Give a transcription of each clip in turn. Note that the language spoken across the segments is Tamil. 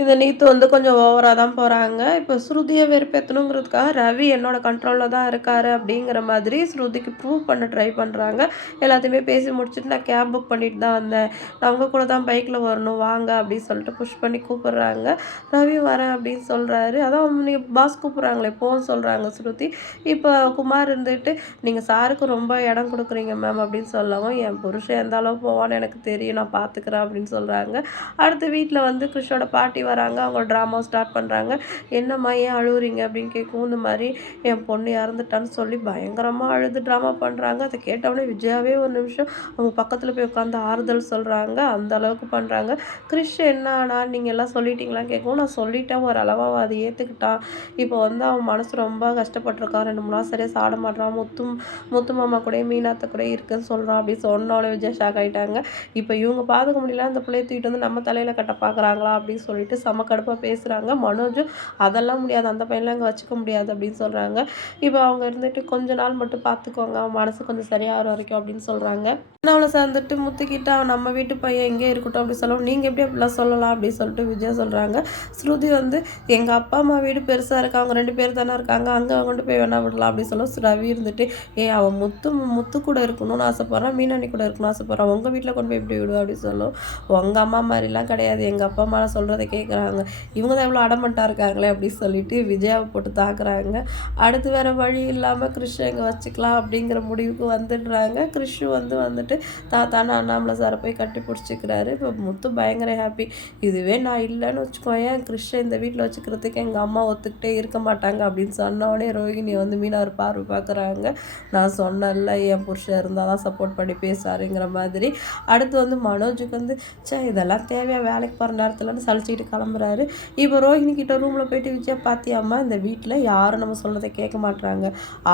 இந்த நீத்து வந்து கொஞ்சம் ஓவராக தான் போகிறாங்க இப்போ ஸ்ருதியை வெறுப்பேற்றணுங்கிறதுக்காக ரவி என்னோட கண்ட்ரோலில் தான் இருக்காரு அப்படிங்கிற மாதிரி ஸ்ருதிக்கு ப்ரூவ் பண்ண ட்ரை பண்ணுறாங்க எல்லாத்தையுமே பேசி முடிச்சுட்டு நான் கேப் புக் பண்ணிட்டு தான் வந்தேன். நான் அவங்க கூட தான் பைக்கில் வரணும் வாங்க அப்படின்னு சொல்லிட்டு புஷ் பண்ணி கூப்பிட்றாங்க ரவி வரேன் அப்படின்னு சொல்கிறாரு அதான் நீங்கள் பாஸ் கூப்பிட்றாங்களே போன்னு சொல்கிறாங்க ஸ்ருதி. இப்போ குமார் இருந்துட்டு நீங்கள் சாருக்கு ரொம்ப இடம் கொடுக்குறீங்க மேம் அப்படின்னு சொல்லவும், என் புருஷன் எந்த அளவு போவான்னு எனக்கு தெரியும். நான் பார்த்துக்கிறேன் அப்படின்னு சொல்கிறாங்க அடுத்து வீட்டில் வந்து கிருஷ்ணோட பாட்டி வராங்க. அவங்க ட்ராமா ஸ்டார்ட் பண்ணுறாங்க "என்னம்மா ஏன் அழுகுறீங்க அப்படின்னு கேட்கும் இந்த மாதிரி என் பொண்ணு இறந்துட்டான்னு சொல்லி பயங்கரமாக அழுது ட்ராமா பண்ணுறாங்க அதை கேட்டவுடனே விஜயாவே ஒரு நிமிஷம் அவங்க பக்கத்தில் போய் உட்காந்து ஆறுதல் சொல்கிறாங்க அந்த அளவுக்கு பண்ணுறாங்க கிறிஷ் என்ன நீங்கள் எல்லாம் சொல்லிட்டீங்களான்னு கேட்கவும், நான் சொல்லிட்டேன். ஒரு அளவாக அதை ஏற்றுக்கிட்டான் இப்போ வந்து அவன் மனசு ரொம்ப கஷ்டப்பட்டுருக்கான். 2, 3 நாள் சரியாக சாட மாட்டான் முத்து முத்து மாமா கூட மீனாத்த கூட இருக்குன்னு சொல்கிறான் அப்படின்னு சொன்னாலும் விஜய் ஷாக் ஆயிட்டாங்க. இப்போ இவங்க பார்த்துக்க முடியல அந்த பிள்ளைய தூக்கிட்டு வந்து நம்ம தலையில் கட்ட பார்க்குறாங்களா அப்படின்னு சொல்லிட்டு செம கடுப்பாக பேசுகிறாங்க மனோஜும் அதெல்லாம் முடியாது. அந்த பையன்லாம் அங்கே வச்சுக்க முடியாது அப்படின்னு சொல்கிறாங்க இப்போ அவங்க இருந்துட்டு கொஞ்ச நாள் மட்டும் பார்த்துக்கோங்க. அவன் மனசு கொஞ்சம் சரியாகிற வரைக்கும் அப்படின்னு சொல்கிறாங்க அவள சார்ந்துட்டு முத்துக்கிட்ட அவன் நம்ம வீட்டு பையன் எங்கே இருக்கட்டும் அப்படி சொல்லவும், நீங்கள் எப்படி அப்படிலாம் சொல்லலாம் அப்படின்னு சொல்லிட்டு விஜயா சொல்கிறாங்க ஸ்ருதி வந்து எங்கள் அப்பா அம்மா வீடு பெருசாக இருக்கா அவங்க ரெண்டு பேர் தானே இருக்காங்க. அங்கே கொண்டு போய் வேணா விடலாம் அப்படின்னு சொல்லவும், ரவி இருந்துட்டு ஏய் அவன் முத்து முத்து கூட இருக்கணும்னு ஆசைப்படுறான். மீனாணி கூட இருக்கணும்னு ஆசைப்பட்றான் உங்கள் வீட்டில் கொண்டு போய் எப்படி விடுவா அப்படின்னு சொல்லுவோம் உங்கள் அம்மா மாதிரிலாம் கிடையாது. எங்கள் அப்பா அம்மாலாம் சொல்றத கேட்குறாங்க. இவங்க தான் இவ்வளோ அடமெண்ட்டாக இருக்காங்களே அப்படின்னு சொல்லிட்டு விஜயாவை போட்டு தாக்குறாங்க. அடுத்து வேறு வழி இல்லாமல் கிறிஷ இங்கே வச்சுக்கலாம் அப்படிங்கிற முடிவுக்கு வந்துடுறாங்க. கிறிஷு வந்து வந்துட்டு தாத்தான அண்ணாமலை சாரை போய் கட்டி பிடிச்சிக்கிறாரு. இப்போ முத்து பயங்கர ஹாப்பி. இதுவே நான் இல்லன்னு வச்சுக்கோயேன், கிறிஷை இந்த வீட்டில் வச்சுக்கிறதுக்கு எங்கள் அம்மா ஒத்துக்கிட்டே இருக்க மாட்டாங்க அப்படின்னு சொன்னோடனே ரோஹிணி வந்து மீனா ஒரு பார்வை பார்க்குறாங்க. நான் சொன்னேன்ல என் புருஷன் இருந்தால் தான் சப்போர்ட் பண்ணி பேசுவாருங்கிற மாதிரி. அடுத்து வந்து மனோஜுக்கு வந்து ச்சே இதெல்லாம் தேவையாக வேலைக்கு போகிற நேரத்தில்னு சலிச்சுக்கிட்டு கிளம்புறாரு. இப்போ ரோஹிணி கிட்ட ரூமில் போயிட்டு விஜயா பாத்தியாம்மா இந்த வீட்டில் யாரும் நம்ம சொல்றத கேட்க மாட்றாங்க.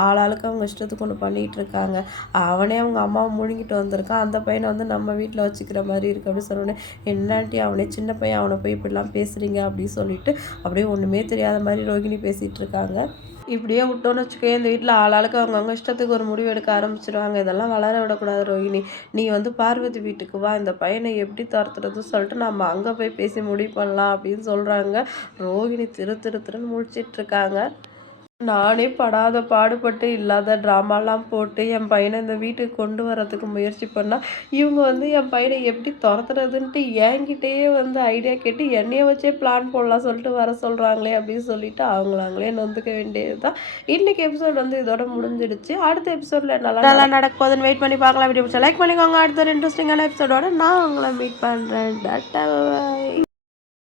ஆளாளுக்கு அவங்க இஷ்டத்துக்கு ஒன்று பண்ணிகிட்டு இருக்காங்க. அவனே அவங்க அம்மாவை முழுங்கிட்டு வந்திருக்கான். அந்த பையனை வந்து நம்ம வீட்டில் வச்சுக்கிற மாதிரி இருக்கு அப்படின்னு சொன்னோனே, என்னாட்டி அவனே சின்ன பையன் அவனை போய் இப்படிலாம் பேசுகிறீங்க அப்படின்னு சொல்லிட்டு அப்படியே ஒன்றுமே தெரியாத மாதிரி ரோஹிணி பேசிகிட்டு இருக்காங்க. இப்படியே விட்டோன்னு வச்சுக்கோயேன், இந்த வீட்டில் ஆளாளுக்கு அவங்கவுங்க இஷ்டத்துக்கு ஒரு முடிவு எடுக்க ஆரம்பிச்சிருவாங்க இதெல்லாம் வளர விடக்கூடாது ரோகிணி. நீ வந்து பார்வதி வீட்டுக்கு வா. இந்த பையனை எப்படி துரத்துறதுன்னு சொல்லிட்டு நம்ம அங்கே போய் பேசி முடிவு பண்ணலாம் அப்படின்னு சொல்கிறாங்க ரோகிணி திரு திரு திருன்னு முழிச்சிட்டு இருக்காங்க. நானே படாத பாடுபட்டு இல்லாத ட்ராமாலாம் போட்டு என் பையனை இந்த வீட்டுக்கு கொண்டு வரதுக்கு முயற்சி பண்ணால் இவங்க வந்து என் பையனை எப்படி துரத்துறதுன்ட்டு என்கிட்டயே வந்து ஐடியா கேட்டு என்னைய வச்சே பிளான் போடலாம் சொல்லிட்டு வர சொல்கிறாங்களே அப்படின்னு சொல்லிட்டு அவங்களாங்களே நொந்துக்க வேண்டியது தான். இன்றைக்கி எபிசோட் வந்து இதோட முடிஞ்சிடுச்சு. அடுத்த எபிசோட்ல நல்லா நல்லா நடக்க போகுதுன்னு வெயிட் பண்ணி பார்க்கலாம். வீடியோ லைக் பண்ணிக்கோங்க. அடுத்த ஒரு இன்ட்ரெஸ்டிங்கான எபிசோடோட நான் உங்கள மீட் பண்ணுறேன் டாட்டா